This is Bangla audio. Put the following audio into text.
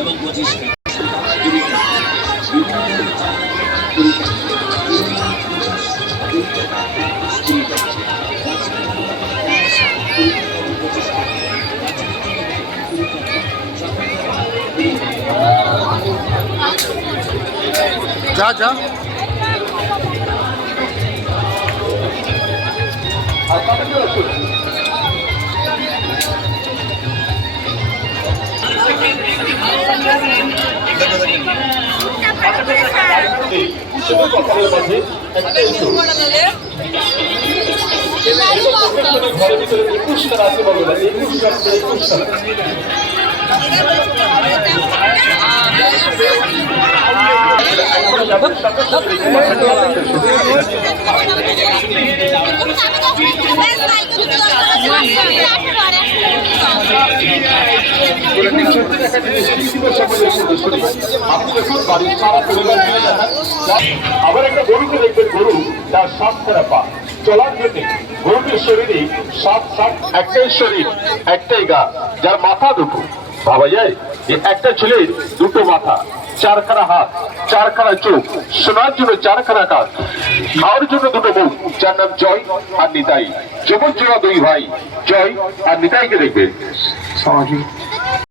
এবং 25 যা যা ঘরের ভিতরে 21টা আছে বলবে না 21টা আবার একটা গরুকে দেখবেন, গরু তার 7 পা চলার জন্য গরুটির শরীরে 7 একটাই শরীর একটাই গা, যার মাথা দুটো। ভাবা যায় যে একটা ছেলের দুটো মাথা, 4খানা হাত, 4খানা চোখ, শোনার জন্য 4খানা কান, খাওয়ার জন্য দুটো মুখ, যার নাম জয় আর নিতাই। যমজ জোড়া 2 ভাই, জয় আর নিতাইকে দেখবেন।